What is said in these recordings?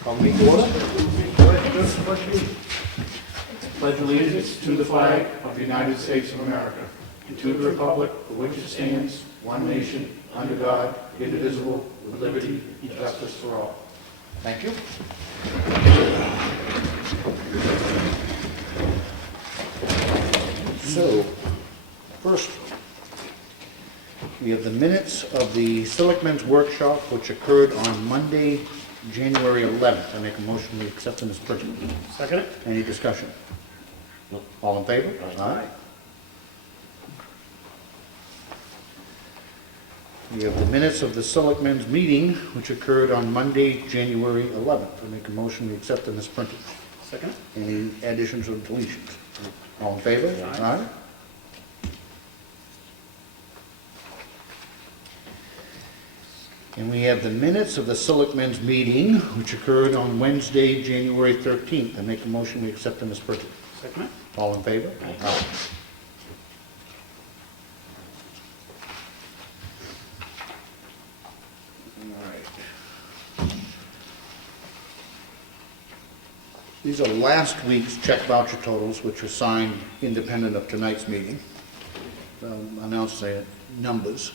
Call the meeting to order. Pledge allegiance to the flag of the United States of America and to the republic for which it stands, one nation, under God, indivisible, with liberty and justice for all. Thank you. So, first, we have the minutes of the Selectmen's Workshop, which occurred on Monday, January 11th. I make a motion to accept them as printed. Second. Any discussion? All in favor? Aye. We have the minutes of the Selectmen's meeting, which occurred on Monday, January 11th. I make a motion to accept them as printed. Second. Any additions or deletions? All in favor? Aye. And we have the minutes of the Selectmen's meeting, which occurred on Wednesday, January 13th. I make a motion to accept them as printed. Second. All in favor? Aye. These are last week's check voucher totals, which were signed independent of tonight's meeting. Announce the numbers.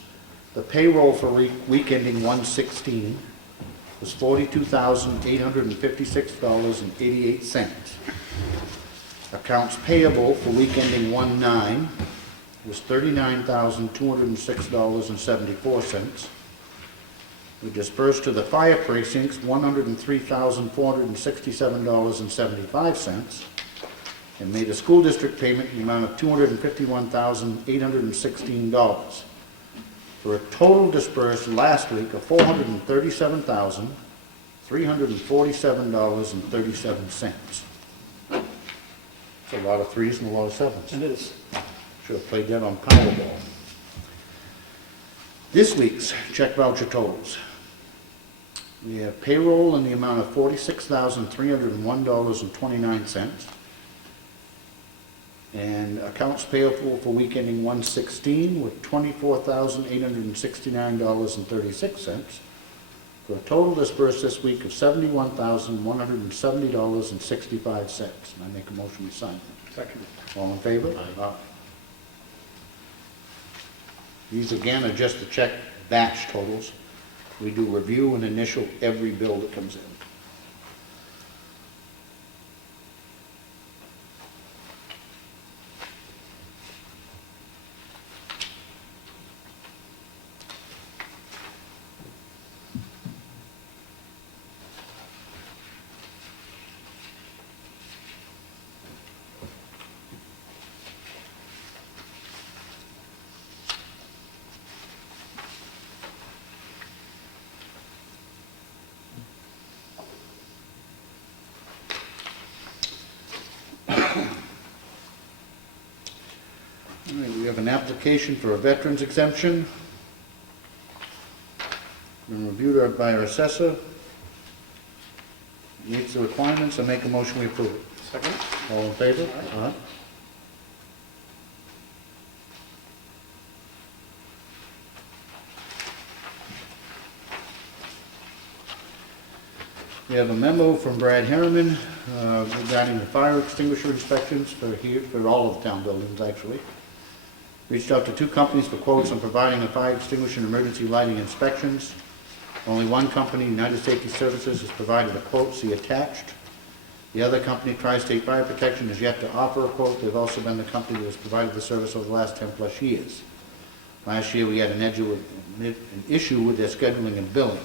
The payroll for week ending 1/16 was $42,856.88. Accounts payable for week ending 1/9 was $39,206.74. We dispersed to the fire precincts $103,467.75 and made a school district payment in the amount of $251,816 for a total dispersed last week of $437,347.37. It's a lot of threes and a lot of sevens. It is. Should have played that on Powerball. This week's check voucher totals. We have payroll in the amount of $46,301.29. And accounts payable for week ending 1/16 with $24,869.36. For a total dispersed this week of $71,170.65. And I make a motion to sign them. Second. All in favor? Aye. These again are just the check batch totals. We do review and initial every bill that comes in. All right, we have an application for a veteran's exemption. Been reviewed by our assessor. Meets the requirements. I make a motion we approve it. Second. All in favor? Aye. We have a memo from Brad Harriman regarding the fire extinguisher inspections for all of the town buildings, actually. Reached out to 2 companies for quotes on providing a fire extinguisher and emergency lighting inspections. Only one company, United Safety Services, has provided a quote, see attached. The other company, Tri-State Fire Protection, has yet to offer a quote. They've also been the company that has provided the service over the last 10+ years. Last year we had an issue with their scheduling and billing.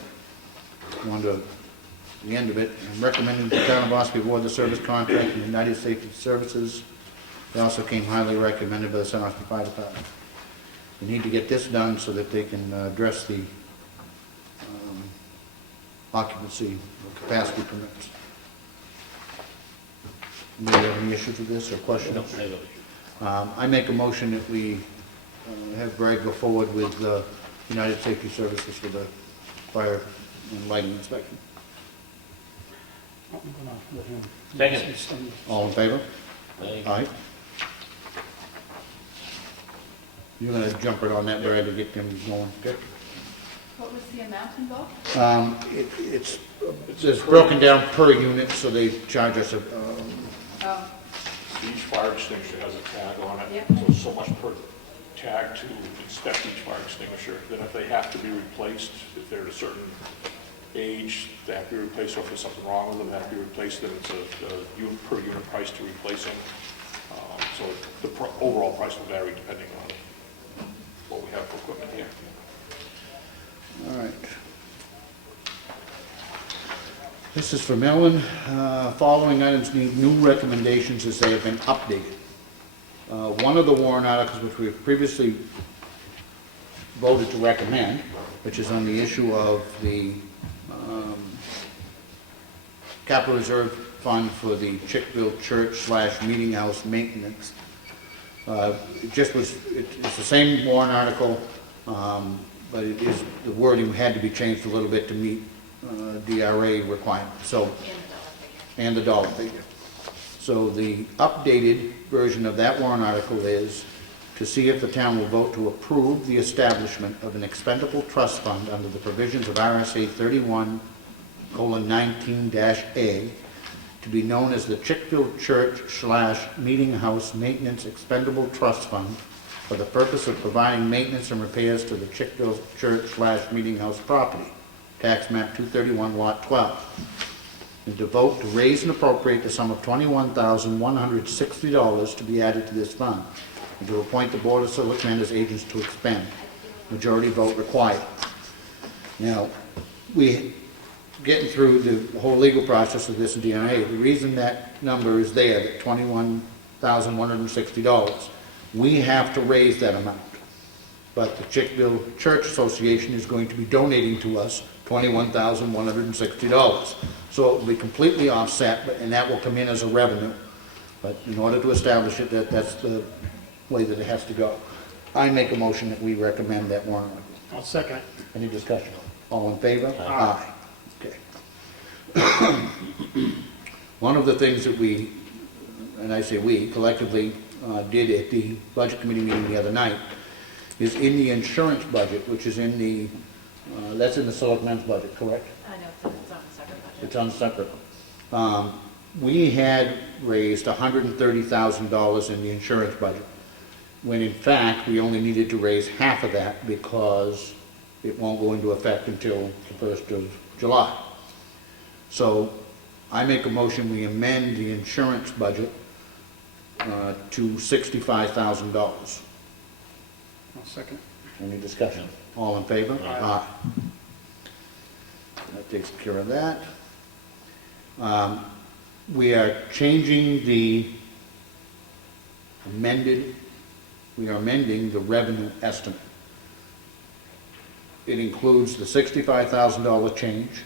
On to the end of it, I'm recommending the town of Ossipee award the service contract to United Safety Services. They also came highly recommended by the South Ossipee Fire Department. We need to get this done so that they can address the occupancy or capacity permits. Do you have any issues with this or questions? No. I make a motion that we have Greg go forward with United Safety Services for the fire and lighting inspection. I'm gonna let him. Second. All in favor? Aye. Aye. You're gonna jump it on that, Brad, to get them going, okay? What was the amount involved? It's broken down per unit, so they charge us a, Oh, Each fire extinguisher has a tag on it, Yep. so much per tag to inspect each fire extinguisher. Then if they have to be replaced, if they're at a certain age, they have to be replaced, or if there's something wrong with them, they have to be replaced, then it's a unit per unit price to replace them. So the overall price will vary depending on what we have for equipment here. all right. This is for Mellon. Following items need new recommendations as they have been updated. One of the warrant articles which we have previously voted to recommend, which is on the issue of the capital reserve fund for the Chickville Church / Meeting House maintenance. It's the same warrant article, but the wording had to be changed a little bit to meet DRA requirements, so, and the dollar figure. So the updated version of that warrant article is to see if the town will vote to approve the establishment of an expendable trust fund under the provisions of RSA 31:19-A to be known as the Chickville Church / Meeting House Maintenance Expendable Trust Fund for the purpose of providing maintenance and repairs to the Chickville Church / Meeting House property, tax map 231 lot 12, and to vote to raise and appropriate the sum of $21,160 to be added to this fund, and to appoint the Board of Selectmen as agents to expend. Majority vote required. Now, getting through the whole legal process of this in DNA, the reason that number is there, that $21,160, we have to raise that amount. But the Chickville Church Association is going to be donating to us $21,160. So it will be completely offset, and that will come in as a revenue. But in order to establish it, that's the way that it has to go. I make a motion that we recommend that warrant article. I'll second it. Any discussion? All in favor? Aye. Okay. One of the things that we, and I say we, collectively did at the Budget Committee meeting the other night, is in the insurance budget, which is in the, that's in the Selectmen's budget, correct? I know, it's on a separate budget. It's on separate. We had raised $130,000 in the insurance budget, when in fact, we only needed to raise half of that because it won't go into effect until the 1st of July. So I make a motion, we amend the insurance budget to $65,000. I'll second. Any discussion? All in favor? Aye. That takes care of that. We are changing we are amending the revenue estimate. It includes the $65,000 change.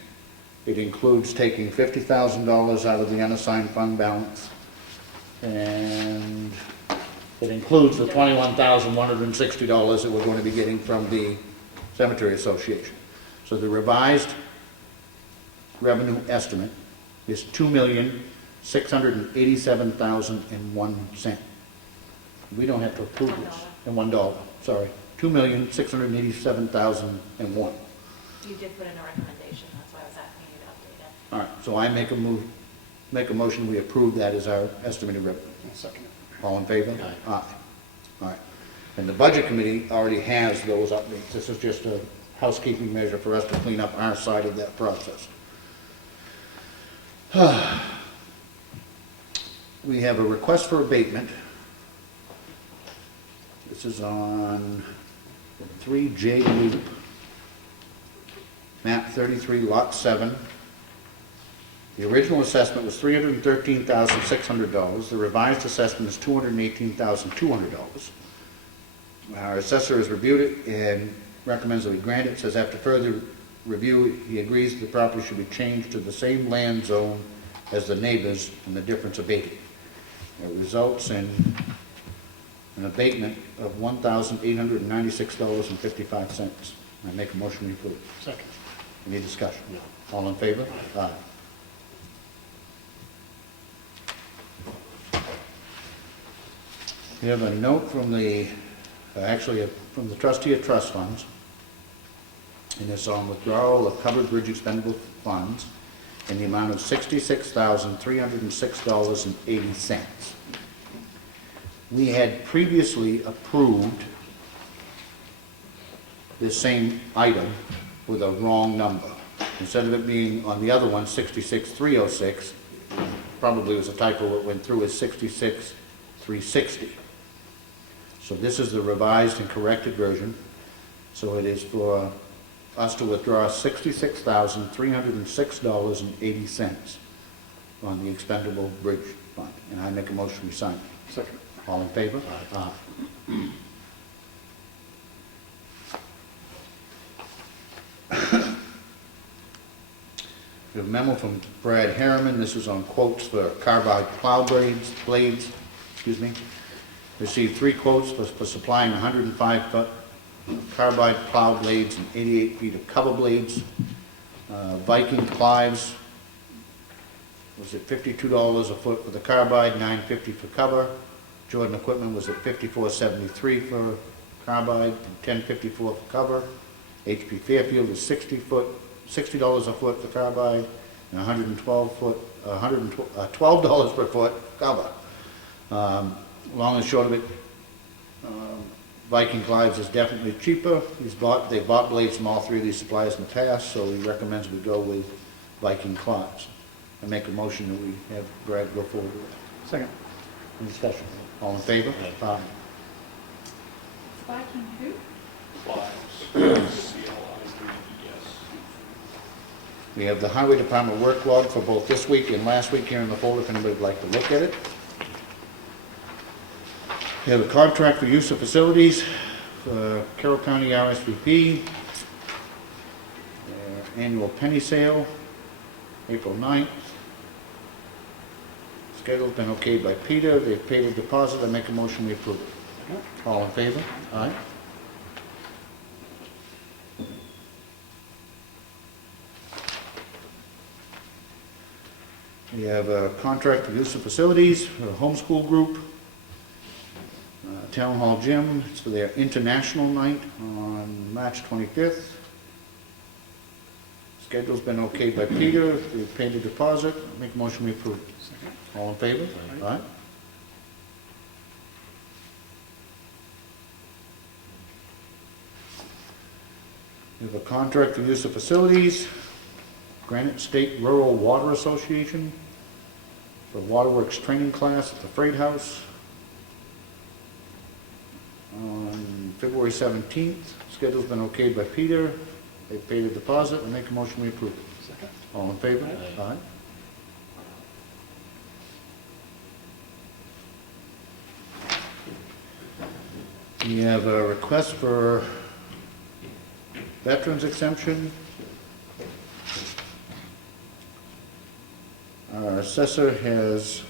It includes taking $50,000 out of the unassigned fund balance. And it includes the $21,160 that we're going to be getting from the Cemetery Association. So the revised revenue estimate is $2,687,001. We don't have to approve this. And $1, sorry. $2,687,001. You did put in a recommendation, that's why I was asking you to update it. All right, so I make a motion, we approve that as our estimated revenue. I'll second it. All in favor? Aye. All right. And the Budget Committee already has those updates. This is just a housekeeping measure for us to clean up our side of that process. We have a request for abatement. This is on 3J Loop, map 33, lot 7. The original assessment was $313,600. The revised assessment is $218,200. Our assessor has reviewed it and recommends that we grant it. Says after further review, he agrees the property should be changed to the same land zone as the neighbors and the difference abated. It results in an abatement of $1,896.55. I make a motion to approve. Second. Any discussion? All in favor? Aye. We have a note from from the trustee of trust funds. And it's on withdrawal of covered bridge expendable funds in the amount of $66,306.80. We had previously approved this same item with a wrong number. Instead of it being on the other one, 66,306, probably was a typo, it went through as 66,360. So this is the revised and corrected version. So it is for us to withdraw $66,306.80 on the expendable bridge fund. And I make a motion we sign it. Second. All in favor? Aye. We have a memo from Brad Harriman. This is on quotes for carbide plow blades. Received 3 quotes for supplying 105-foot carbide plow blades and 88 feet of cover blades. Viking Clives was at $52 a foot for the carbide, $9.50 for cover. Jordan Equipment was at $54.73 for carbide, $10.54 for cover. HP Fairfield is $60 a foot for carbide, and $12 per foot cover. Long and short of it, Viking Clives is definitely cheaper. They bought blades from all 3 of these suppliers in the past, so he recommends we go with Viking Clives. I make a motion that we have Brad go forward with it. Second. Any discussion? All in favor? Aye. Viking who? Clives, CLIVES. We have the Highway Department work log for both this week and last week here in the folder if anybody would like to look at it. We have a contract for use of facilities for Carroll County RSVP. Annual penny sale, April 9th. Schedule's been okayed by Peter. They've paid a deposit. I make a motion we approve it. All in favor? Aye. We have a contract for use of facilities for a homeschool group. Town Hall Gym, it's for their international night on March 25th. Schedule's been okayed by Peter. They've paid a deposit. Make a motion we approve. Second. All in favor? Aye. We have a contract for use of facilities, Granite State Rural Water Association, for Waterworks training class at the Freight House on February 17th. Schedule's been okayed by Peter. They've paid a deposit. I make a motion we approve. Second. All in favor? Aye. We have a request for veterans exemption. Our assessor has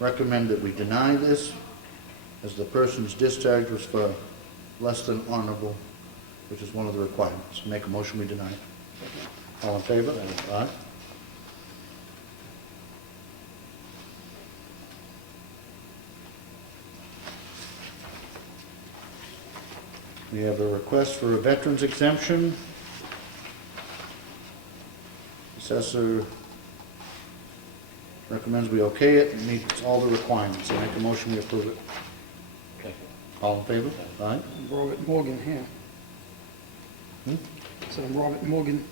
recommended that we deny this, as the person's discharge was for less than honorable, which is one of the requirements. Make a motion we deny it. All in favor? Aye. We have a request for a veterans exemption. Assessor recommends we okay it and meets all the requirements. I make a motion we approve it. All in favor? Aye. Robert Morgan here. So Robert Morgan.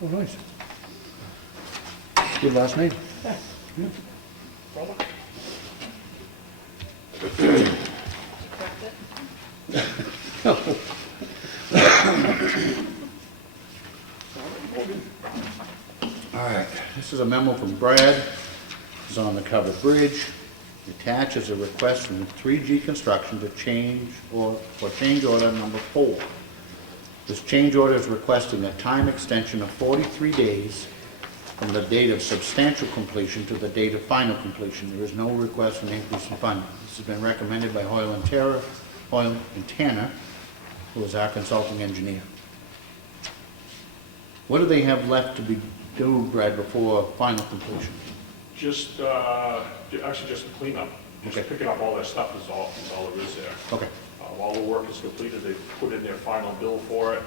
Oh, nice. Good last name. Robert. Correct it? All right, this is a memo from Brad. It's on the covered bridge. Attached is a request from 3G Construction to change order number 4. This change order is requesting a time extension of 43 days from the date of substantial completion to the date of final completion. There is no request for an increase in funding. This has been recommended by Hoyle and Tanner, who is our consulting engineer. What do they have left to be due, Brad, before final completion? Just, actually just the cleanup. Just Okay. picking up all their stuff is all there is there. Okay, All the work is completed, they put in their final bill for it.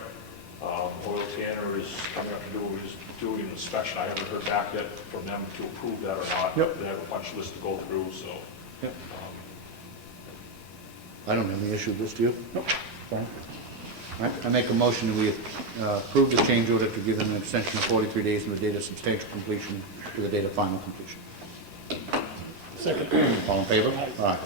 Oil Tanner is coming up to doing an inspection. I haven't heard back yet from them to approve that or not. Yep. They have a punch list to go through, so. yep. I don't have any issue with this, do you? Nope. Fine. All right, I make a motion that we approve the change order to give them an extension of 43 days from the date of substantial completion to the date of final completion. Second. All in favor? Aye.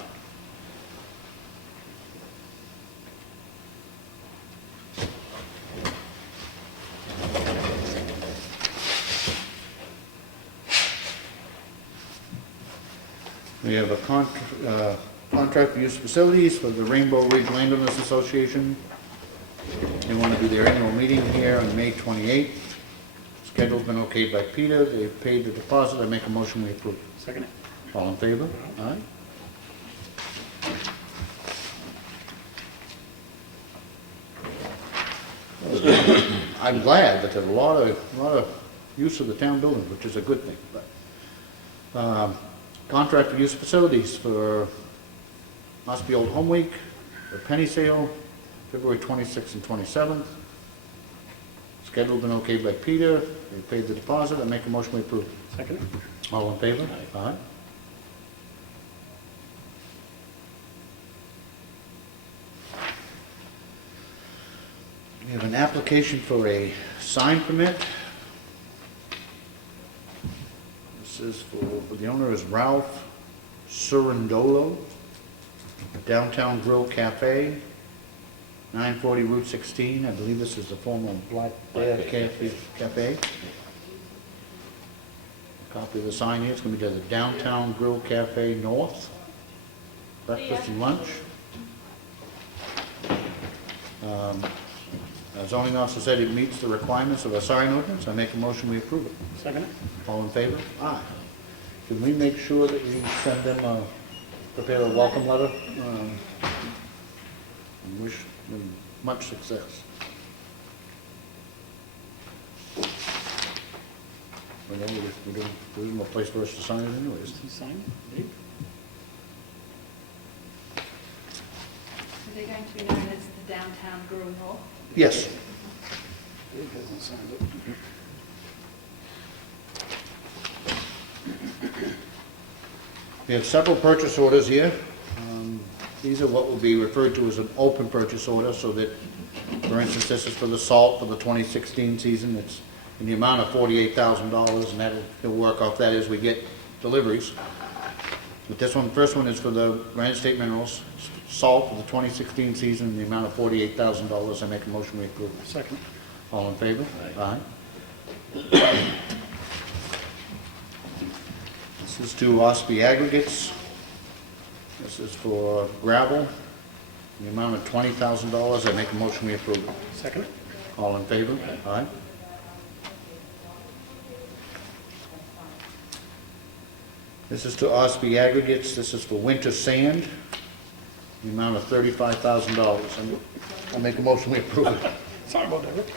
We have a contract for use of facilities for the Rainbow Ridge Landowners Association. They want to do their annual meeting here on May 28th. Schedule's been okayed by Peter. They've paid the deposit. I make a motion we approve. Second. All in favor? Aye. I'm glad that there's a lot of use of the town building, which is a good thing. But contract for use of facilities for Ossipee Old Home Week, the penny sale, February 26th and 27th. Schedule been okayed by Peter. They paid the deposit. I make a motion we approve. Second. All in favor? Aye. We have an application for a sign permit. This is for the owner is Ralph Surrendolo, Downtown Grill Cafe, 940 Route 16. I believe this is the former Black Bear Cafe. Copy of the sign here. It's going to be to the Downtown Grill Cafe North. Breakfast and lunch. Zoning officer said it meets the requirements of a sign ordinance. I make a motion we approve it. Second. All in favor? Aye. Can we make sure that we send them prepare a welcome letter? And wish them much success. We know there's no place for us to sign it anyways. Is he signed? Are they going to be known as the Downtown Grill North? Yes. Dave hasn't signed it. We have several purchase orders here. These are what will be referred to as an open purchase order, so that, for instance, this is for the salt for the 2016 season. It's in the amount of $48,000, and that'll work off that as we get deliveries. But this one, first one is for the Granite State Minerals, salt for the 2016 season in the amount of $48,000. I make a motion we approve. Second. All in favor? Aye. This is to Ossipee Aggregates. This is for gravel in the amount of $20,000. I make a motion we approve it. Second. All in favor? Aye. This is to Ossipee Aggregates. This is for winter sand, the amount of $35,000. I make a motion we approve it. Sorry about that, Rick.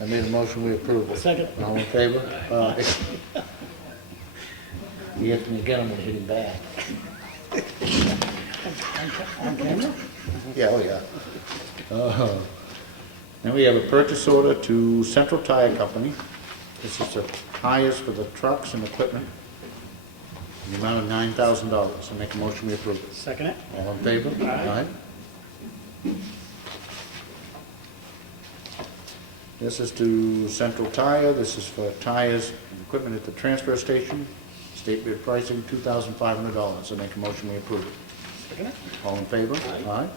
I made a motion we approve it. Second. All in favor? Aye. He hit me again, I'm gonna hit him back. On camera? Yeah, oh yeah. Then we have a purchase order to Central Tire Company. This is the tires for the trucks and equipment, in the amount of $9,000. I make a motion we approve it. Second it. All in favor? Aye. This is to Central Tire. This is for tires and equipment at the transfer station. State bid pricing, $2,500. I make a motion we approve it. Second it. All in favor? Aye.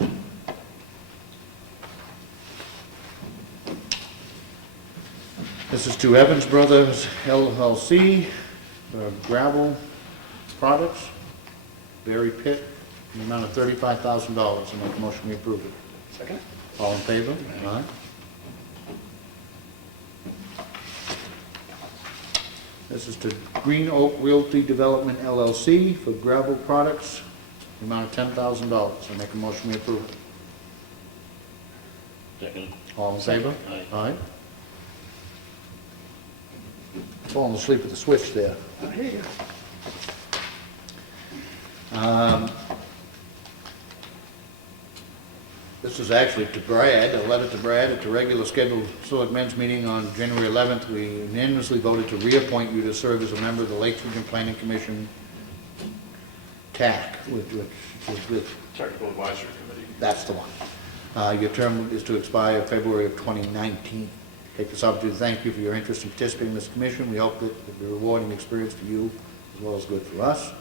This is to Evans Brothers LLC for gravel products, Berry Pit, in the amount of $35,000. I make a motion we approve it. Second it. All in favor? Aye. This is to Green Oak Realty Development LLC for gravel products, the amount of $10,000. I make a motion we approve it. Second. All in favor? Aye. Aye. Falling asleep at the switch there. I hear you. This is actually to Brad, a letter to Brad. At the regular scheduled Selectmen's meeting on January 11th, we unanimously voted to reappoint you to serve as a member of the Lakes Region Planning Commission TAC, which is with, Technical Advisory Committee. that's the one. Your term is to expire February of 2019. Take this opportunity to thank you for your interest in participating in this commission. We hope that it will be a rewarding experience for you as well as good for us.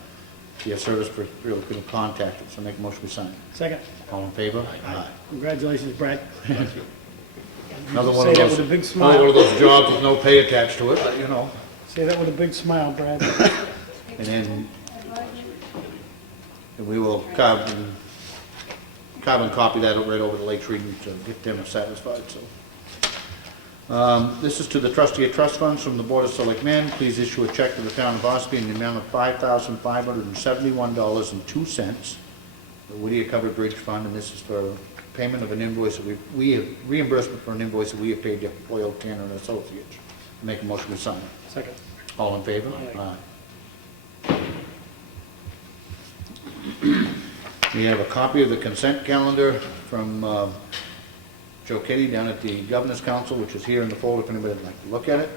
If you have service for real, you can contact us. So make a motion we sign. Second. All in favor? Aye. Congratulations, Brad. Another one Say of that those, with a big another one of smile. those jobs with no pay attached to it, but you know. Say that with a big smile, Brad. And then we will carbon copy that right over to Lakes Region to get them satisfied, so. This is to the trustee of trust funds from the Board of Selectmen. Please issue a check to the town of Ossipee in the amount of $5,571.02. The Whittier Covered Bridge Fund, and this is for payment of an invoice that reimbursement for an invoice that we have paid to Oil Tanner and Associates. Make a motion to sign. Second. All in favor? Aye. We have a copy of the consent calendar from Joe Kitty down at the Governor's Council, which is here in the folder if anybody would like to look at it.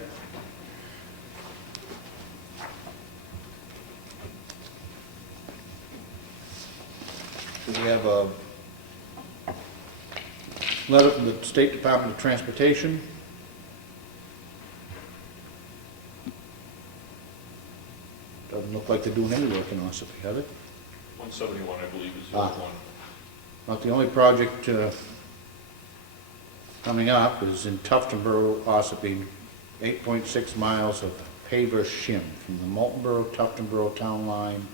We have a letter from the State Department of Transportation. Doesn't look like they're doing any work in Ossipee, have it? 171, I believe, is the Ah. other one. Not the only project coming up is in Tuftonboro, Ossipee, 8.6 miles of paver shim from the Moultonboro, Tuftonboro town line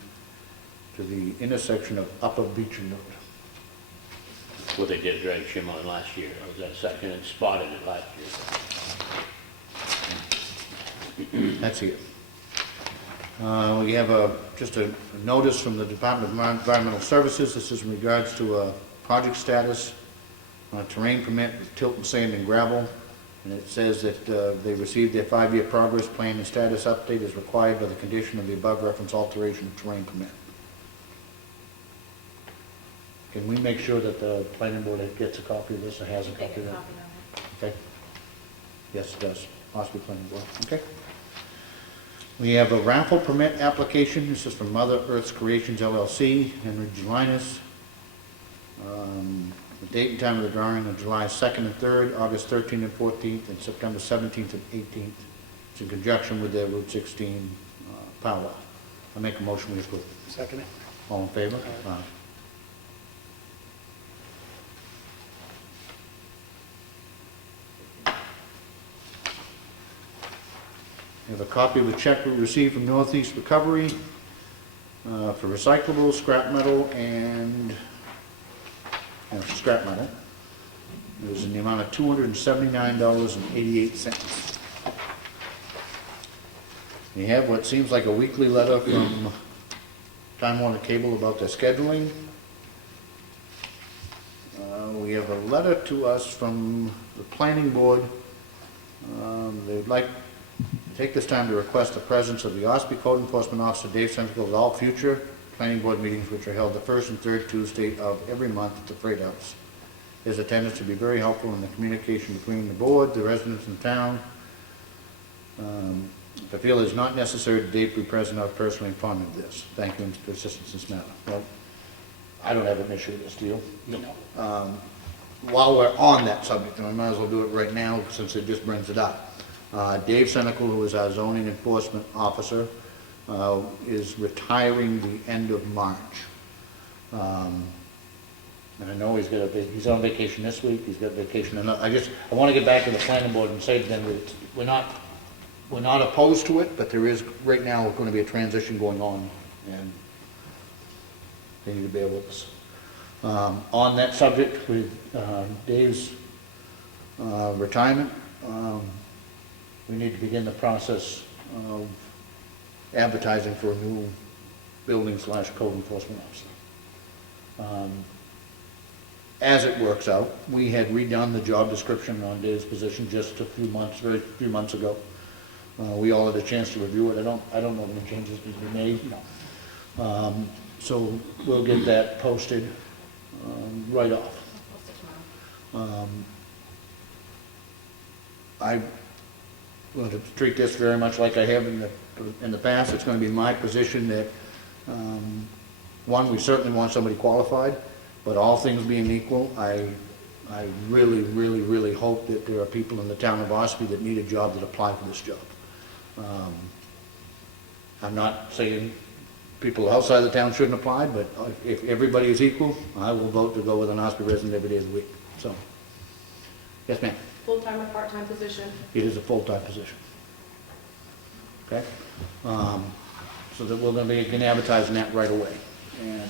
to the intersection of Upper Beecher Road. What they did drag shim on last year, I was that second and spotted it last year. That's it. We have just a notice from the Department of Environmental Services. This is in regards to a project status on a terrain permit with Tilton Sand and Gravel. And it says that they received their 5-year progress plan and status update as required by the condition of the above reference alteration of terrain permit. Can we make sure that the planning board gets a copy of this or has a Make copy a of that? copy of it. Okay. Yes, it does. Ossipee Planning Board, okay. We have a raffle permit application. This is from Mother Earth's Creations LLC, Henry Gelinas. The date and time of the drawing are July 2nd and 3rd, August 13th and 14th, and September 17th and 18th. It's in conjunction with their Route 16 powwow. I make a motion we approve. Second it. All in favor? Aye. We have a copy of a check we received from Northeast Recovery for recyclables, scrap metal, and scrap metal. It was in the amount of $279.88. We have what seems like a weekly letter from Time Warner Cable about their scheduling. We have a letter to us from the planning board. They'd like to take this time to request the presence of the Ossipee Code Enforcement Officer Dave Central at all future planning board meetings, which are held the first and third Tuesday of every month at the Freight House. His attendance to be very helpful in the communication between the board, the residents in town. If I feel it is not necessary that Dave be present, I've personally informed him of this. Thank you for assistance in this matter. Well, I don't have an issue with this, do you? No. While we're on that subject, and I might as well do it right now since it just brings it up. Dave Senecal, who is our zoning enforcement officer, is retiring the end of March. And I know he's on vacation this week, he's got vacation, and I want to get back to the planning board and say to them that we're not opposed to it, but there is right now going to be a transition going on, and they need to bear with us. On that subject with Dave's retirement, we need to begin the process of advertising for a new building/code enforcement officer. As it works out, we had redone the job description on Dave's position just a few months ago. We all had a chance to review it. I don't know if any changes need to be made. No. So we'll get that posted right off. I'll post it tomorrow. I'm going to treat this very much like I have in the past. It's going to be my position that, one, we certainly want somebody qualified, but all things being equal, I really, really, really hope that there are people in the town of Ossipee that need a job that apply for this job. I'm not saying people outside the town shouldn't apply, but if everybody is equal, I will vote to go with an Ossipee resident every day of the week. So, yes, ma'am. Full-time or part-time position? It is a full-time position. Okay? So that we're gonna begin advertising that right away. And,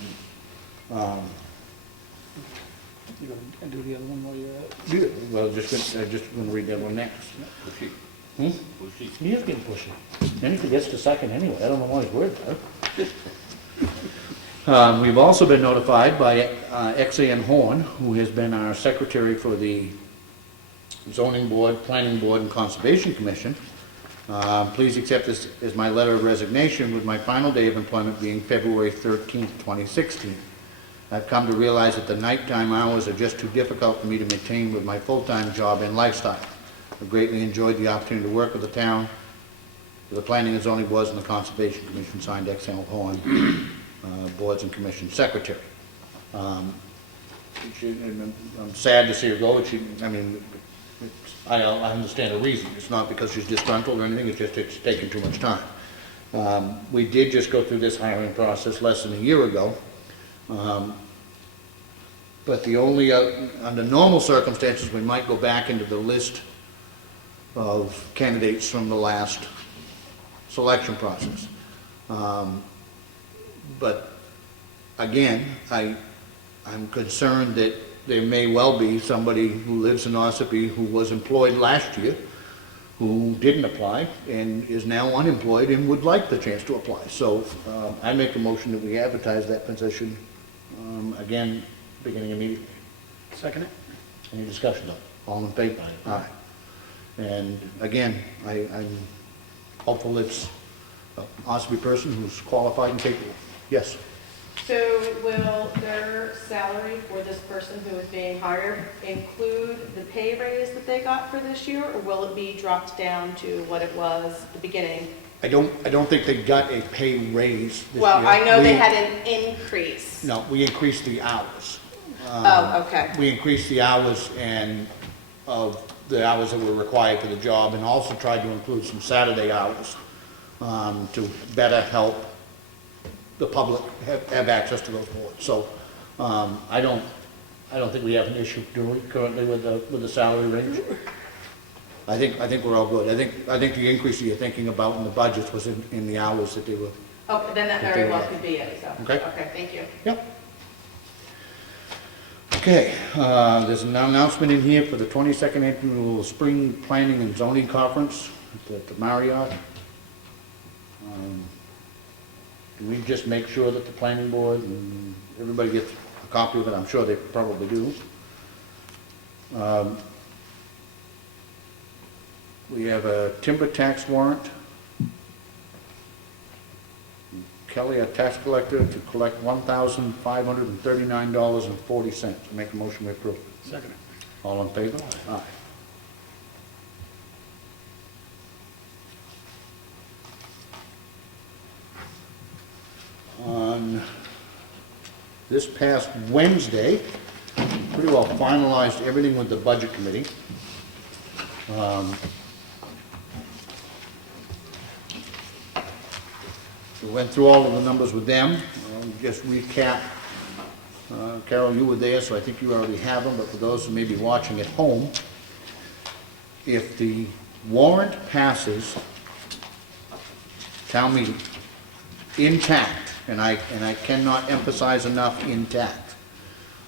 You gonna do the other one while you're at it? well, just gonna read that one next. Was she, Hmm? was she? He is getting pushy. Then he forgets to second anyway. I don't know why he's worried about it. We've also been notified by XAN Horn, who has been our secretary for the Zoning Board, Planning Board, and Conservation Commission. Please accept this as my letter of resignation, with my final day of employment being February 13th, 2016. I've come to realize that the nighttime hours are just too difficult for me to maintain with my full-time job and lifestyle. I've greatly enjoyed the opportunity to work with the town, with the Planning and Zoning Boards and the Conservation Commission, signed XL Horn, Boards and Commission Secretary. I'm sad to see her go. I understand the reason. It's not because she's disgruntled or anything, it's taken too much time. We did just go through this hiring process less than a year ago. But the only, under normal circumstances, we might go back into the list of candidates from the last selection process. But again, I'm concerned that there may well be somebody who lives in Ossipee who was employed last year, who didn't apply and is now unemployed and would like the chance to apply. So I make a motion that we advertise that position, again, beginning immediately. Second it? Any discussion though? All in favor? Aye. And again, I'm hopeful it's an Ossipee person who's qualified and capable. Yes? So will their salary for this person who is being hired include the pay raise that they got for this year, or will it be dropped down to what it was at the beginning? I don't think they got a pay raise this year. Well, I know they had an increase. No, we increased the hours. Oh, okay. We increased the hours and of the hours that were required for the job, and also tried to include some Saturday hours to better help the public have access to those boards. So I don't think we have an issue, do we, currently with the salary range? I think we're all good. I think the increase that you're thinking about in the budgets was in the hours that they were. Okay, then that very well could be it, so. Okay. Okay, thank you. Yep. Okay, there's an announcement in here for the 22nd Annual Spring Planning and Zoning Conference at the Marriott. Can we just make sure that the planning board and everybody gets a copy of it? I'm sure they probably do. We have a timber tax warrant. Kelly, a tax collector, to collect $1,539.40. Make a motion we approve. Second it. All in favor? Aye. On this past Wednesday, pretty well finalized everything with the budget committee. We went through all of the numbers with them. Just recap. Carol, you were there, so I think you already have them, but for those who may be watching at home, if the warrant passes town meeting intact, and I cannot emphasize enough intact.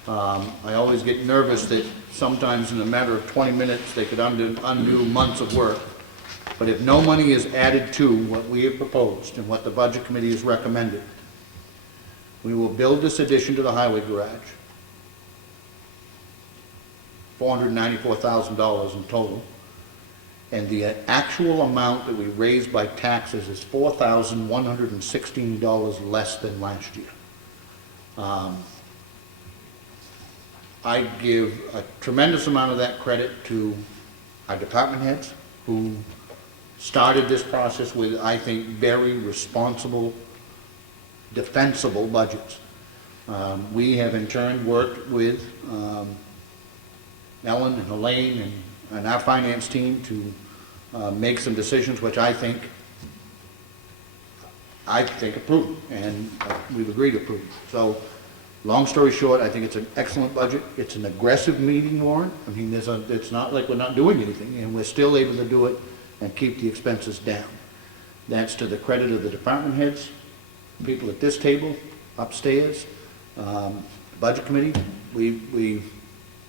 I always get nervous that sometimes in a matter of 20 minutes they could undo months of work. But if no money is added to what we have proposed and what the budget committee has recommended, we will build this addition to the highway garage, $494,000 in total, and the actual amount that we raised by taxes is $4,116 less than last year. I give a tremendous amount of that credit to our department heads who started this process with, I think, very responsible, defensible budgets. We have in turn worked with Ellen and Elaine and our finance team to make some decisions which I think approved, and we've agreed to approve. So, long story short, I think it's an excellent budget. It's an aggressive meeting warrant. I mean, it's not like we're not doing anything, and we're still able to do it and keep the expenses down. That's to the credit of the department heads, people at this table, upstairs, budget committee.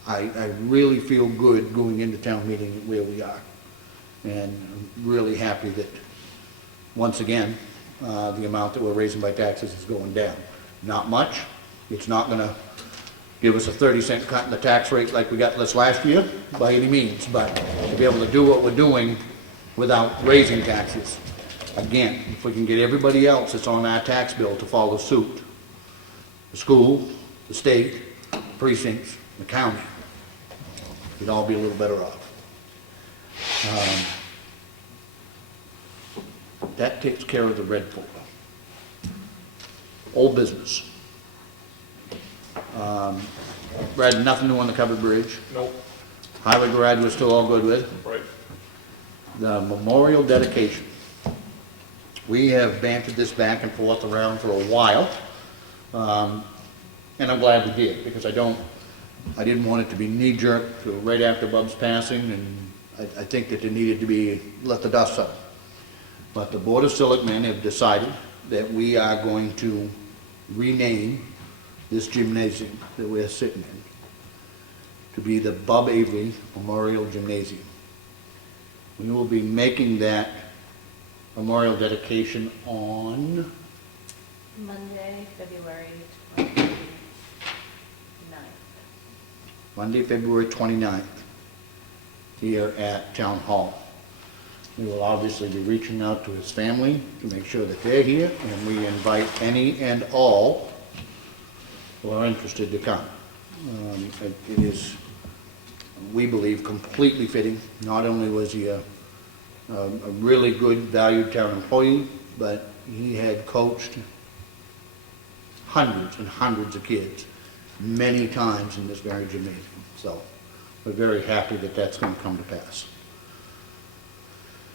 I really feel good going into town meeting where we are, and I'm really happy that once again the amount that we're raising by taxes is going down. Not much. It's not going to give us a 30-cent cut in the tax rate like we got this last year by any means, but to be able to do what we're doing without raising taxes. Again, if we can get everybody else that's on our tax bill to follow suit, the school, the state, the precincts, the county, we'd all be a little better off. That takes care of the red folder. Old business. Brad, nothing new on the covered bridge. Nope, Highway garage we're still all good with. right. The memorial dedication. We have bantered this back and forth around for a while, and I'm glad we did, because I didn't want it to be knee-jerk to right after Bub's passing, and I think that it needed to be let the dust settle. But the Board of Selectmen have decided that we are going to rename this gymnasium that we're sitting in to be the Bub Avery Memorial Gymnasium. We will be making that memorial dedication on Monday, February 29th. Monday, February 29th, here at Town Hall. We will obviously be reaching out to his family to make sure that they're here, and we invite any and all who are interested to come. It is, we believe, completely fitting. Not only was he a really good, valued town employee, but he had coached hundreds and hundreds of kids many times in this very gymnasium. So we're very happy that that's going to come to pass.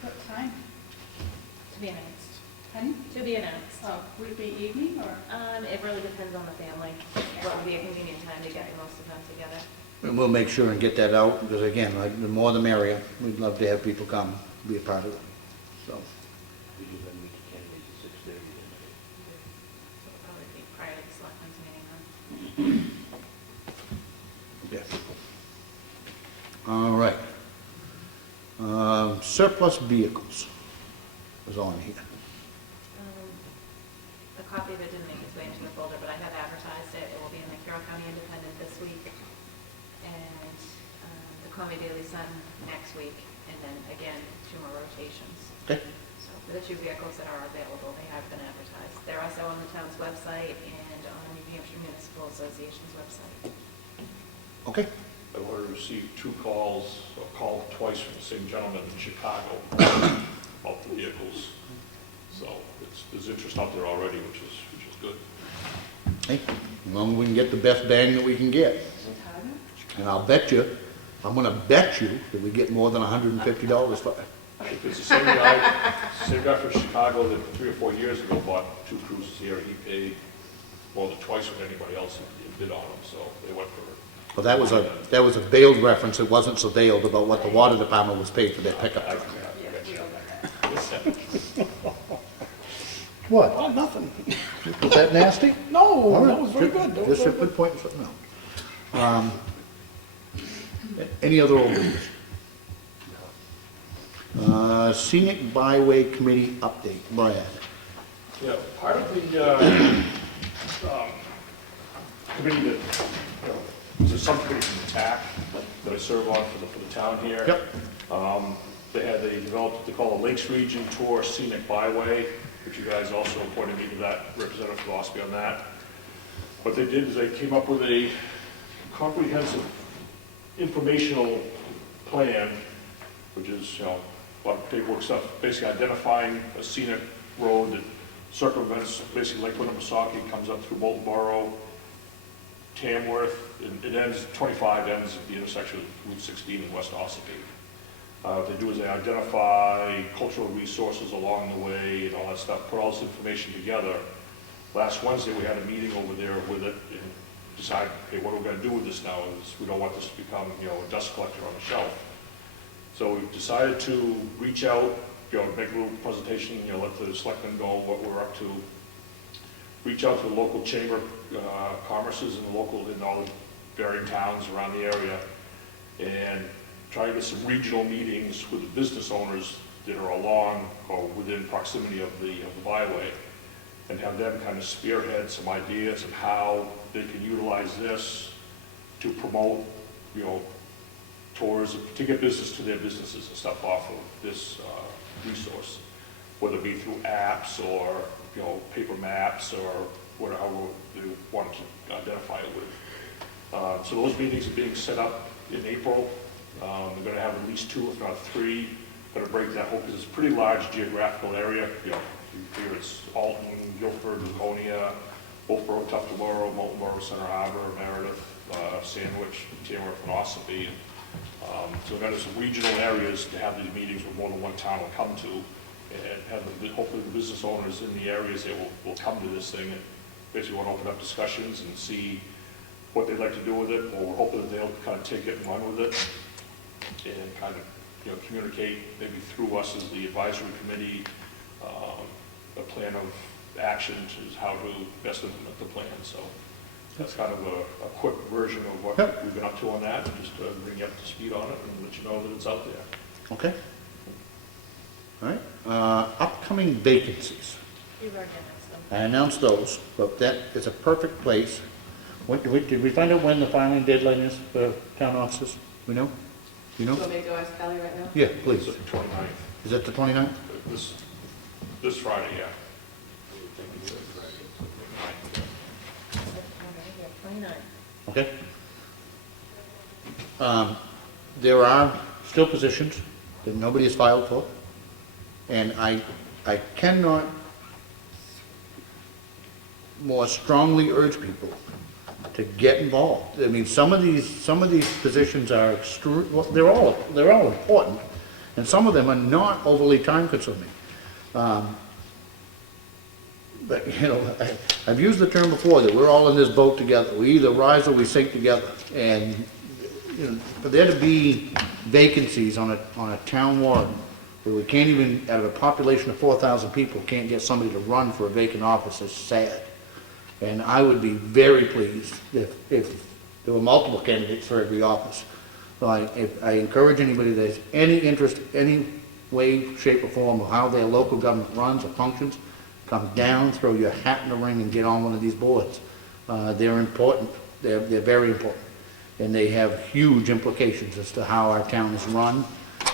What time? To be announced. Pardon? To be announced. Oh, would it be evening or? It really depends on the family. What would be a convenient time to get most of them together? And we'll make sure and get that out, because again, like, the more the merrier. We'd love to have people come, be a part of it. So, We do have meet the candidates at 6:30 tonight. So it'll probably be prior to the selectmen's meeting then. yeah. All right. Surplus vehicles is on here. A copy of it didn't make its way into the folder, but I have advertised it. It will be in the Carroll County Independent this week, and the Comeau Daily Sun next week, and then again, 2 more rotations. Okay. So for the 2 vehicles that are available, they have been advertised. They're also on the town's website and on the New Hampshire Municipal Association's website. Okay. I've already received 2 calls, or called twice from the same gentleman in Chicago about the vehicles. So there's interest out there already, which is good. Hey, as long as we can get the best bang that we can get. And I'm going to bet you that we get more than $150 for it. If it's the same guy from Chicago that 3 or 4 years ago bought 2 cruises here, he paid more than twice what anybody else had bid on them, so they went for it. Well, that was a veiled reference. It wasn't so veiled about what the water department was paid for their pickup truck. What? Oh, nothing. Was that nasty? No, All that right. was very good. That was Just very a good. good point, something else. Any other old business? Scenic Byway Committee update, Brad. Yeah, part of the committee that, there's a subcommittee from the TAC that I serve on for the town here. Yep. They developed what they call a Lakes Region Tour Scenic Byway, which you guys also appointed me to that, representative from Ossipee on that. What they did is they came up with a comprehensive informational plan, which is, a lot of paperwork stuff, basically identifying a scenic road that circumvents basically Lake Winnipesaukee, comes up through Bolton Borough, Tamworth, and it ends, 25 ends at the intersection of Route 16 in West Ossipee. What they do is they identify cultural resources along the way and all that stuff, put all this information together. Last Wednesday, we had a meeting over there with it and decided, okay, what are we going to do with this now? Is we don't want this to become, a dust collector on the shelf. So we decided to reach out, make a little presentation, let the selectmen know what we're up to. Reach out to the local chamber commerces and all the varying towns around the area, and try to get some regional meetings with the business owners that are along or within proximity of the byway, and have them kind of spearhead some ideas of how they can utilize this to promote, tours, to get business to their businesses and stuff off of this resource, whether it be through apps or, paper maps or whatever they want to identify it with. So those meetings are being set up in April. We're going to have at least 2, if not 3, going to break that whole, because it's a pretty large geographical area. Here it's Alton, Guilford, Laconia, Wolfboro, Tuftonboro, Molten Borough, Center Harbor, Meredith, Sandwich, Tamworth, and Ossipee. So we've got some regional areas to have these meetings where more than one town will come to, and have hopefully the business owners in the areas that will come to this thing and basically want to open up discussions and see what they'd like to do with it, or we're hoping that they'll kind of take it and run with it and kind of, communicate maybe through us as the advisory committee, a plan of action to how to best implement the plan. So that's kind of a quick version of what we've been up to on that, and just to bring you up to speed on it and let you know that it's out there. Okay. All right. Upcoming vacancies. You've already announced them. I announced those, but that is a perfect place. Did we find out when the filing deadline is for town offices? We know? You know? Do you want me to go ask Kelly right now? Yeah, please. It's the 29th. Is it the 29th? This Friday, yeah. 29. Okay. There are still positions that nobody has filed for, and I cannot more strongly urge people to get involved. I mean, some of these positions are well, they're all important, and some of them are not overly time consuming. But, I've used the term before that we're all in this boat together. We either rise or we sink together. And, for there to be vacancies on a town warrant where we can't even, out of a population of 4,000 people, can't get somebody to run for a vacant office is sad. And I would be very pleased if there were multiple candidates for every office. So I encourage anybody that has any interest, any way, shape, or form of how their local government runs or functions, come down, throw your hat in the ring, and get on one of these boards. They're important. They're very important. And they have huge implications as to how our town is run,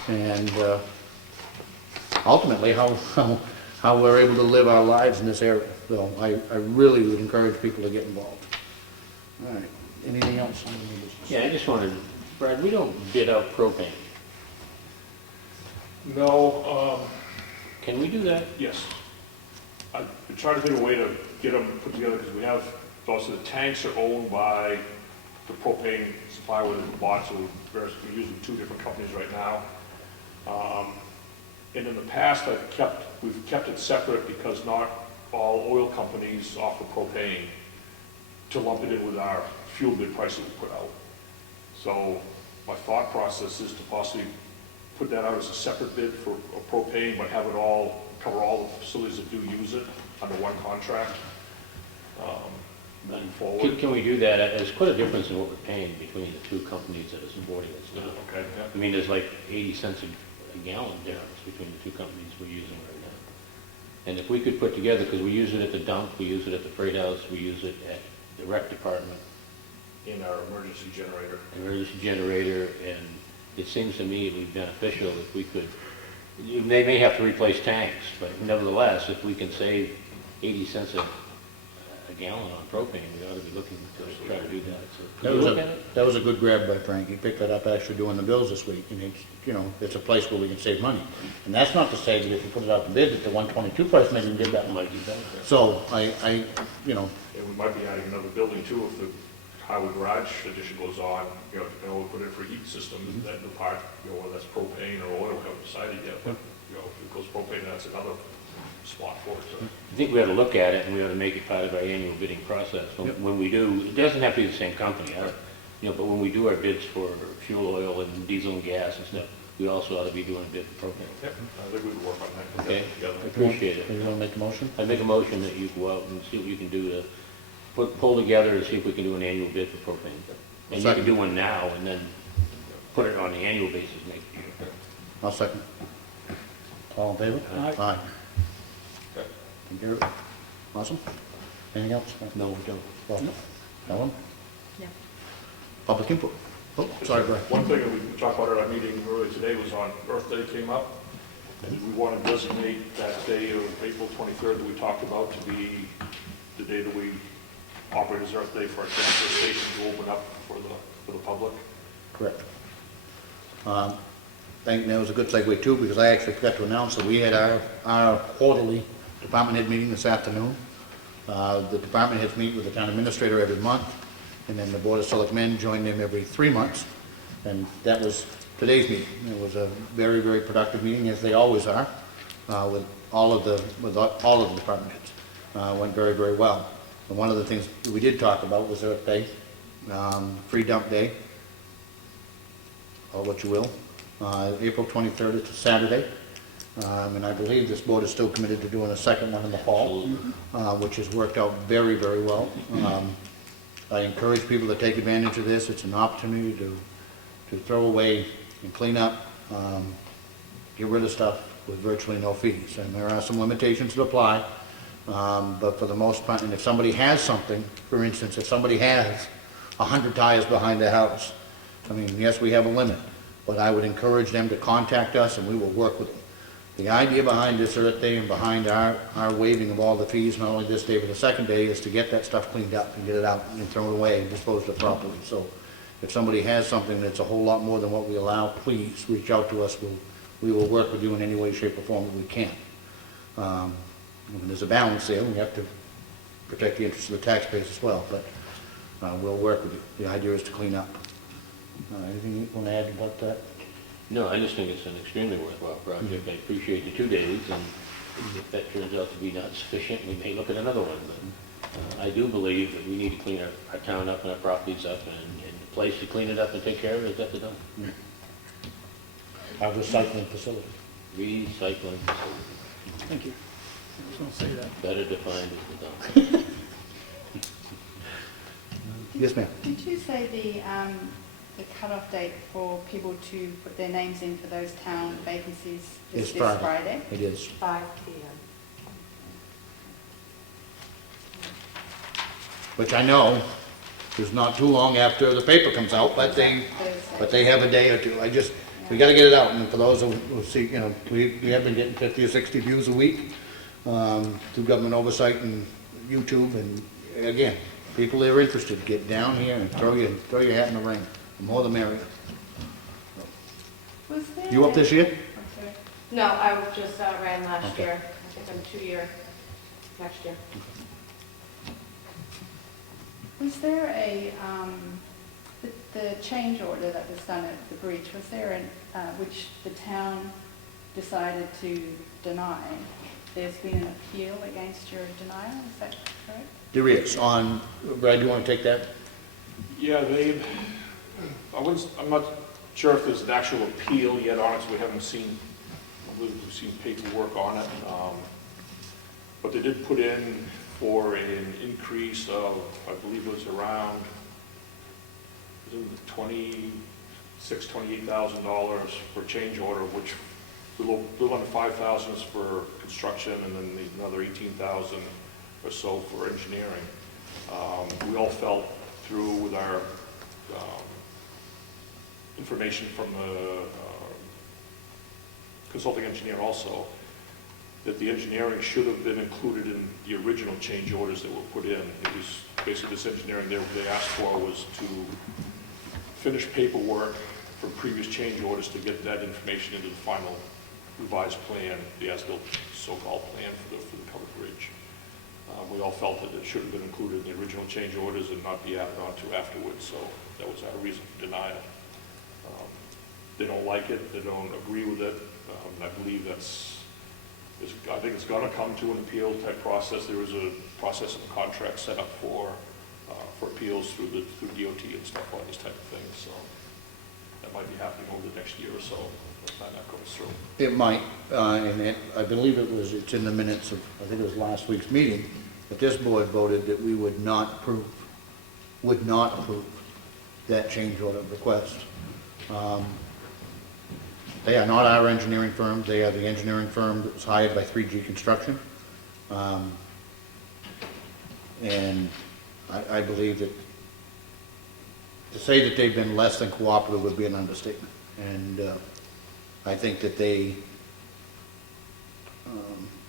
and ultimately how we're able to live our lives in this area. So I really would encourage people to get involved. All right. Anything else on the business? Yeah, I just wanted, Brad, we don't bid out propane. No, Can we do that? yes. I'm trying to think of a way to get them put together, because we have, also the tanks are owned by the propane supplier with the bought, so we're using 2 different companies right now. And in the past, we've kept it separate because not all oil companies offer propane to lump it in with our fuel bid prices we put out. So my thought process is to possibly put that out as a separate bid for propane, but have it all, cover all the facilities that do use it under one contract, moving forward. Can we do that? There's quite a difference in what we're paying between the 2 companies that are supporting us now. Okay, yeah. I mean, there's like 80 cents a gallon difference between the 2 companies we're using right now. And if we could put together, because we use it at the dump, we use it at the freight house, we use it at the rec department, In our emergency generator, and it seems to me it'd be beneficial if we could, they may have to replace tanks, but nevertheless, if we can save 80 cents a a gallon on propane, we ought to be looking to try to do that. So, That could you was look at it? that was a good grab by Frank. He picked that up actually doing the bills this week, and it's, you know, it's a place where we can save money. And that's not to say that if you put it out to bid at the 122 price, maybe we can get that much. Might be better. So I, you know, And we might be adding another building too, if the highway garage addition goes on, you know, we put in for heat system, that the part, you know, whether that's propane or oil, we haven't decided yet, but, you know, if it goes propane, that's another spot for it, so. I think we ought to look at it, and we ought to make it part of our annual bidding process. When we do, it doesn't have to be the same company, you know, but when we do our bids for fuel oil and diesel and gas and stuff, we also ought to be doing a bid for propane. Yep, I think we would work on that Okay. together. I appreciate it. you want to make a motion? I make a motion that you go out and see what you can do to pull together and see if we can do an annual bid for propane. And you can do one now and then put it on the annual basis next year. I'll second. All in favor? Aye. Aye. Okay. Thank you. Awesome. Anything else? No, we don't. Well, Ellen? No. Public input. Oh, sorry, Brad. One thing that we talked about at our meeting earlier today was on Earth Day came up, and we want to designate that day of April 23rd that we talked about to be the day that we operate as Earth Day for our transfer station to open up for the public. Correct. That was a good segue too, because I actually forgot to announce that we had our quarterly department head meeting this afternoon. The department heads meet with the town administrator every month, and then the board of selectmen join them every 3 months. And that was today's meeting. It was a very, very productive meeting, as they always are, with all of the department heads. Went very, very well. And one of the things that we did talk about was Earth Day, free dump day, or what you will. April 23rd, it's a Saturday. And I believe this board is still committed to doing a second one in the fall, which has worked out very, very well. I encourage people to take advantage of this. It's an opportunity to throw away and clean up, get rid of stuff with virtually no fees. And there are some limitations that apply, but for the most part, and if somebody has something, for instance, if somebody has 100 tires behind their house, I mean, yes, we have a limit, but I would encourage them to contact us and we will work with them. The idea behind this Earth Day and behind our waiving of all the fees, not only this day but the second day, is to get that stuff cleaned up and get it out and thrown away and disposed of properly. So if somebody has something that's a whole lot more than what we allow, please reach out to us. We will work with you in any way, shape, or form that we can. When there's a balance there, we have to protect the interests of the taxpayers as well, but we'll work with you. The idea is to clean up. Anything you want to add about that? No, I just think it's an extremely worthwhile project. I appreciate the 2 days, and if that turns out to be not sufficient, we may look at another one. But I do believe that we need to clean our town up and our properties up, and the place to clean it up and take care of it is at the dump. Our recycling facility. Recycling facility, Thank you. I was gonna say that. better defined as the dump. Yes, ma'am. Did you say the cutoff date for people to put their names in for those town vacancies is It's this Friday. Friday? It is. 5 p.m. Which I know is not too long after the paper comes out, but they have a day or two. We gotta get it out, and for those who see, you know, we have been getting 50 or 60 views a week through Government Oversight and YouTube, and again, people that are interested, get down here and throw your hat in the ring. The more the merrier. Was there You up this year? I'm sorry. No, I just ran last Okay. year. I think I'm 2 year next year. Was there the change order that was done at the bridge, was there which the town decided to deny? There's been an appeal against your denial, is that correct? There is. Brad, do you want to take that? Yeah, I'm not sure if there's an actual appeal yet on it, so we haven't seen, we've seen paperwork on it. But they did put in for an increase of, I believe it was around, $28,000 for change order, which a little under 5,000 is for construction, and then another 18,000 or so for engineering. We all felt through with our information from the consulting engineer also, that the engineering should have been included in the original change orders that were put in. It was basically this engineering they asked for was to finish paperwork from previous change orders to get that information into the final revised plan, the as-built so-called plan for the covered bridge. We all felt that it should have been included in the original change orders and not be added on to afterwards, so that was our reason for denial. They don't like it, they don't agree with it. I believe I think it's going to come to an appeal type process. There is a process of a contract set up for appeals through DOT and stuff on these type of things, so that might be happening over the next year or so by the time that goes through. It might, and I believe it's in the minutes of, I think it was last week's meeting, that this board voted that we would not approve that change order request. They are not our engineering firm. They are the engineering firm that was hired by 3G Construction. And I believe that to say that they've been less than cooperative would be an understatement. And I think that they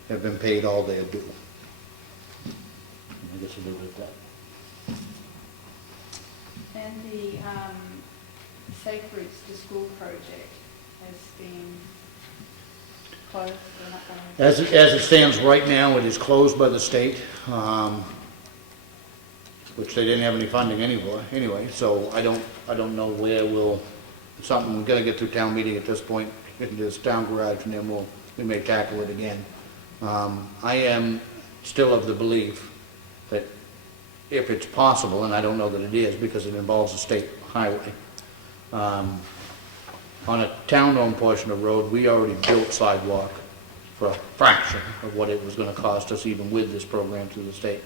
have been paid all their due. I guess we'll leave it at that. And the Safe Routes to School project has been closed or not going? As it stands right now, it is closed by the state, which they didn't have any funding anyway. So I don't know where it's something we've got to get through town meeting at this point, in this town garage, and then we may tackle it again. I am still of the belief that if it's possible, and I don't know that it is because it involves a state highway, on a town-owned portion of road, we already built sidewalk for a fraction of what it was going to cost us even with this program through the state.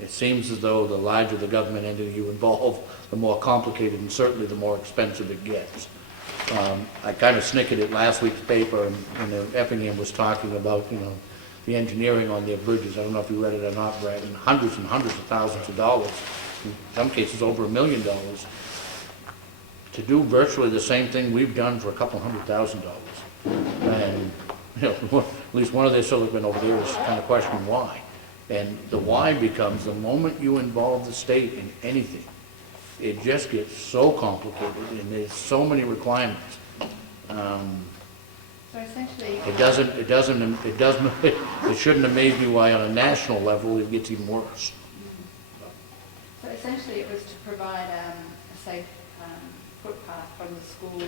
It seems as though the larger the government entity you involve, the more complicated and certainly the more expensive it gets. I kind of snickered at last week's paper, and Effingham was talking about, the engineering on their bridges. I don't know if you read it or not, Brad, and hundreds of thousands of dollars, in some cases over $1 million, to do virtually the same thing we've done for a couple $100,000. And, at least one of their selectmen over there is kind of questioning why. And the why becomes the moment you involve the state in anything, it just gets so complicated and there's so many requirements. So essentially, It shouldn't amaze me why on a national level it gets even worse. so essentially it was to provide a safe footpath from the school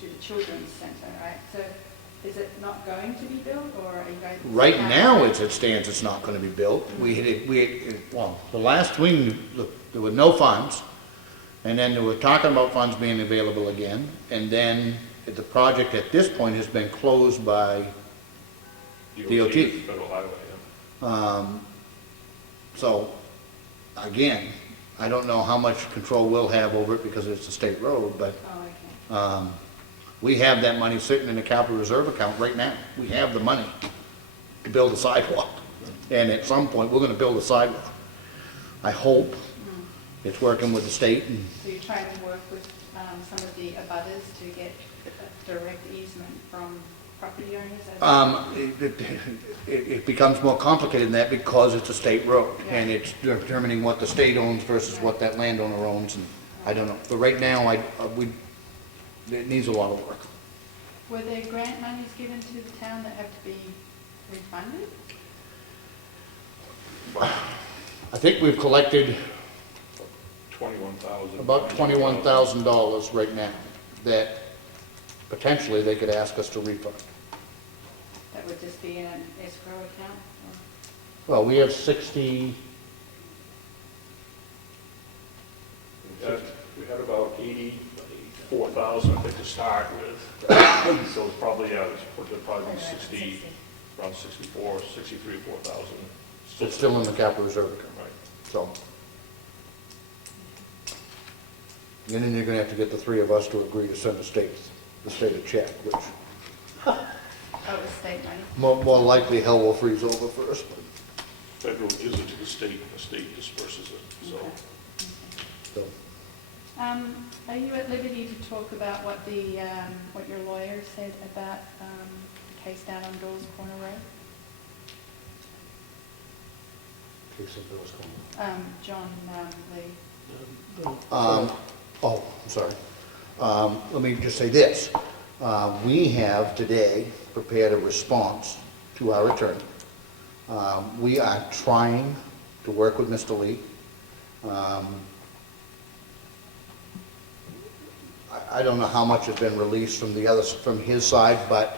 to the children's centre, right? So is it not going to be built, or are you going to? Right now, as it stands, it's not going to be built. The last swing, there were no funds, and then they were talking about funds being available again, and then the project at this point has been closed by DOT. Federal highway, yeah. So, again, I don't know how much control we'll have over it because it's a state road, but Oh, okay. we have that money sitting in the capital reserve account right now. We have the money to build a sidewalk. And at some point, we're gonna build a sidewalk. I hope it's working with the state and, So you're trying to work with some of the abutters to get a direct easement from property owners? it becomes more complicated than that because it's a state road. Yeah. And it's determining what the state owns versus what that landowner owns, and I don't know. But right now, it needs a lot of work. Were there grant monies given to the town that have to be refunded? I think we've collected $21,000. about $21,000 right now that potentially they could ask us to refund. That would just be in an escrow account? Well, we have 60, We had about 84,000, I think, to start with. So it's probably, probably 60, around 64, 63, 4,000. it's still in the capital reserve account, Right. so. And then you're gonna have to get the three of us to agree to send the state a check, which Oh, it's state money? more likely hell will freeze over first, but, Federal gives it to the state, and the state disperses it, so. so. Are you at liberty to talk about what your lawyer said about the case down on Dawes Corner Road? John Lee. Oh, I'm sorry. Let me just say this. We have today prepared a response to our attorney. We are trying to work with Mr. Lee. I don't know how much has been released from his side, but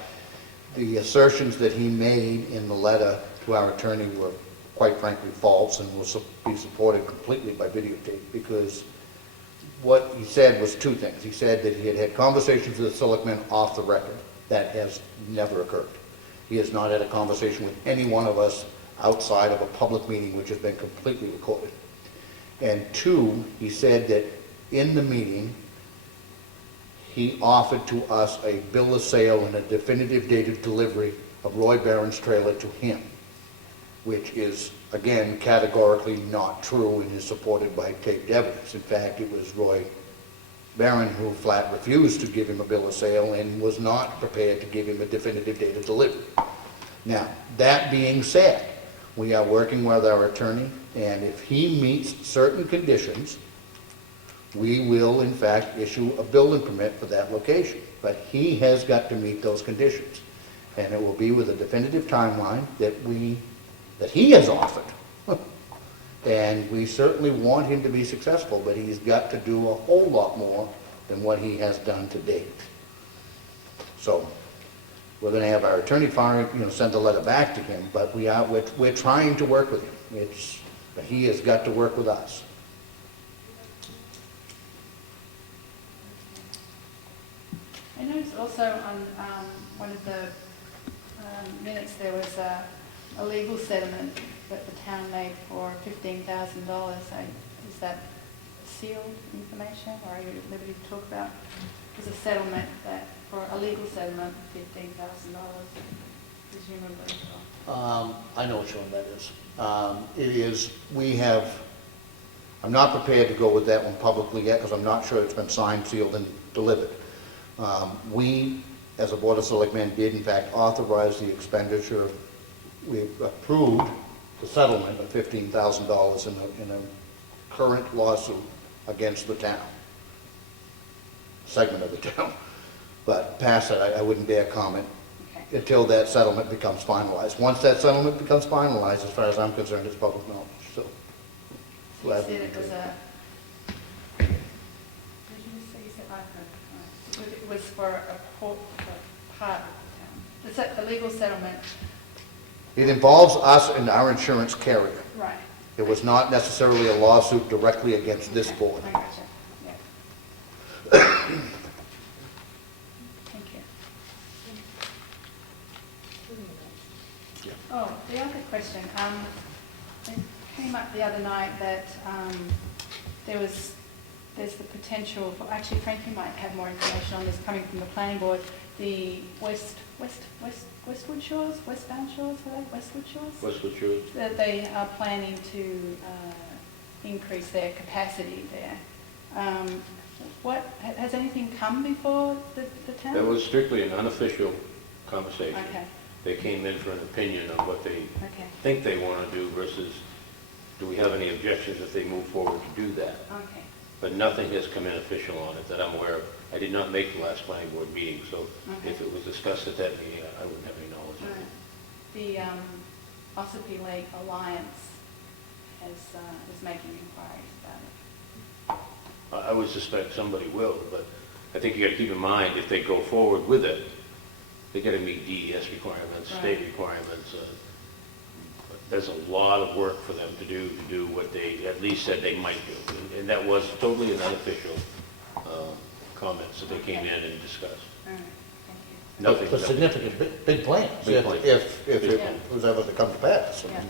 the assertions that he made in the letter to our attorney were quite frankly false and will be supported completely by videotape, because what he said was two things. He said that he had had conversations with the selectmen off the record. That has never occurred. He has not had a conversation with any one of us outside of a public meeting which has been completely recorded. And two, he said that in the meeting, he offered to us a bill of sale and a definitive dated delivery of Roy Barron's trailer to him, which is, again, categorically not true and is supported by taped evidence. In fact, it was Roy Barron who flat refused to give him a bill of sale and was not prepared to give him a definitive date of delivery. Now, that being said, we are working with our attorney, and if he meets certain conditions, we will, in fact, issue a building permit for that location. But he has got to meet those conditions, and it will be with a definitive timeline that he has offered. And we certainly want him to be successful, but he's got to do a whole lot more than what he has done to date. So we're going to have our attorney send a letter back to him, but we're trying to work with him. He has got to work with us. I noticed also on one of the minutes there was a legal settlement that the town made for $15,000. Is that sealed information, or are you at liberty to talk about? There's a settlement for a legal settlement, $15,000, presumably. I know which one that is. I'm not prepared to go with that one publicly yet because I'm not sure it's been signed, sealed, and delivered. We, as a Board of Selectmen, did in fact authorize the expenditure. We approved the settlement of $15,000 in a current lawsuit against the town, segment of the town. But past that, I wouldn't dare comment until that settlement becomes finalized. Once that settlement becomes finalized, as far as I'm concerned, it's public knowledge. So, You said it was a... Did you say you said I heard? It was for a part of the town. It's a legal settlement. it involves us and our insurance carrier. Right. It was not necessarily a lawsuit directly against this board. I gotcha. Yeah. Thank you. Oh, the other question. It came up the other night that there's the potential for, actually Frankie might have more information on this coming from the planning board, the Westwood Shores, Westbound Shores, are they Westwood Shores? Westwood Shores. That they are planning to increase their capacity there. Has anything come before the town? That was strictly an unofficial conversation. Okay. They came in for an opinion on what they Okay. think they want to do versus do we have any objections if they move forward to do that. Okay. But nothing has come in official on it that I'm aware of. I did not make the last planning board meeting, so Okay. if it was discussed at that meeting, I wouldn't have any knowledge of it. The Ossipee Lake Alliance is making inquiries about it. I would suspect somebody will, but I think you got to keep in mind, if they go forward with it, they got to meet DES requirements, state requirements. There's a lot of work for them to do what they at least said they might do. And that was totally an unofficial comments that they came in and discussed. All right. Thank you. Nothing. But significant, big plans, Big plans. if it Yeah. was ever to come to pass. I mean, Yeah.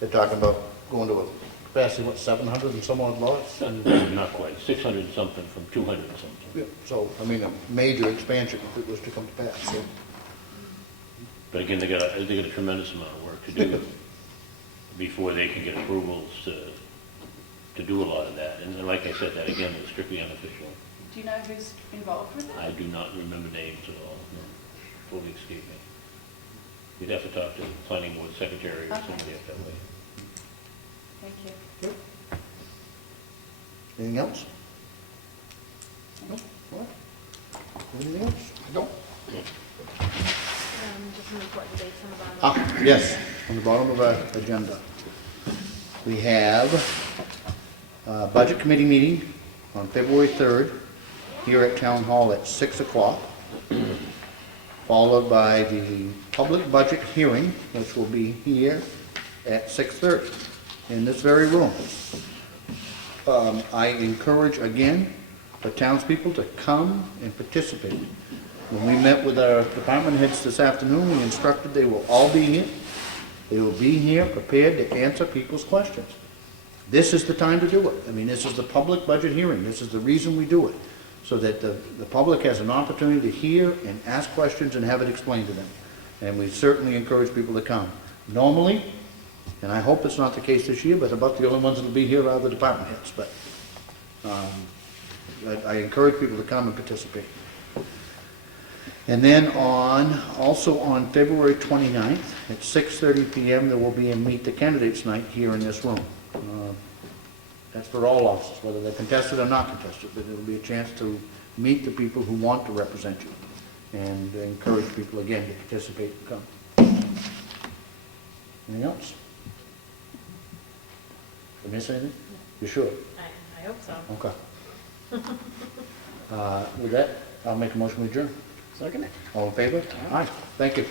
they're talking about going to a capacity, 700 and some odd lots? Not quite, 600 and something from 200 and something. Yeah, so, I mean, a major expansion if it was to come to pass. So. But again, they got a tremendous amount of work to do before they can get approvals to do a lot of that. And like I said, that again was strictly unofficial. Do you know who's involved with it? I do not remember names at all. No, fully escaped me. you'd have to talk to the planning board secretary or Okay. somebody up that way. Thank you. Anything else? No? What? Anything else? I don't. Just some important dates on the bottom. Ah, yes, on the bottom of our agenda. We have a Budget Committee meeting on February 3rd here at Town Hall at 6 o'clock, followed by the public budget hearing, which will be here at 6:30 in this very room. I encourage, again, the townspeople to come and participate. When we met with our department heads this afternoon, we instructed they will all be here. They will be here prepared to answer people's questions. This is the time to do it. I mean, this is the public budget hearing. This is the reason we do it, so that the public has an opportunity to hear and ask questions and have it explained to them. And we certainly encourage people to come. Normally, and I hope it's not the case this year, but about the only ones that will be here are the department heads. But I encourage people to come and participate. And then also on February 29th at 6:30 p.m., there will be a Meet the Candidates night here in this room. That's for all offices, whether they're contested or not contested, but it'll be a chance to meet the people who want to represent you and encourage people again to participate and come. Anything else? Did I miss anything? You sure? I hope so. Okay. With that, I'll make a motion to adjourn. Second? All in favor? Aye. Thank you.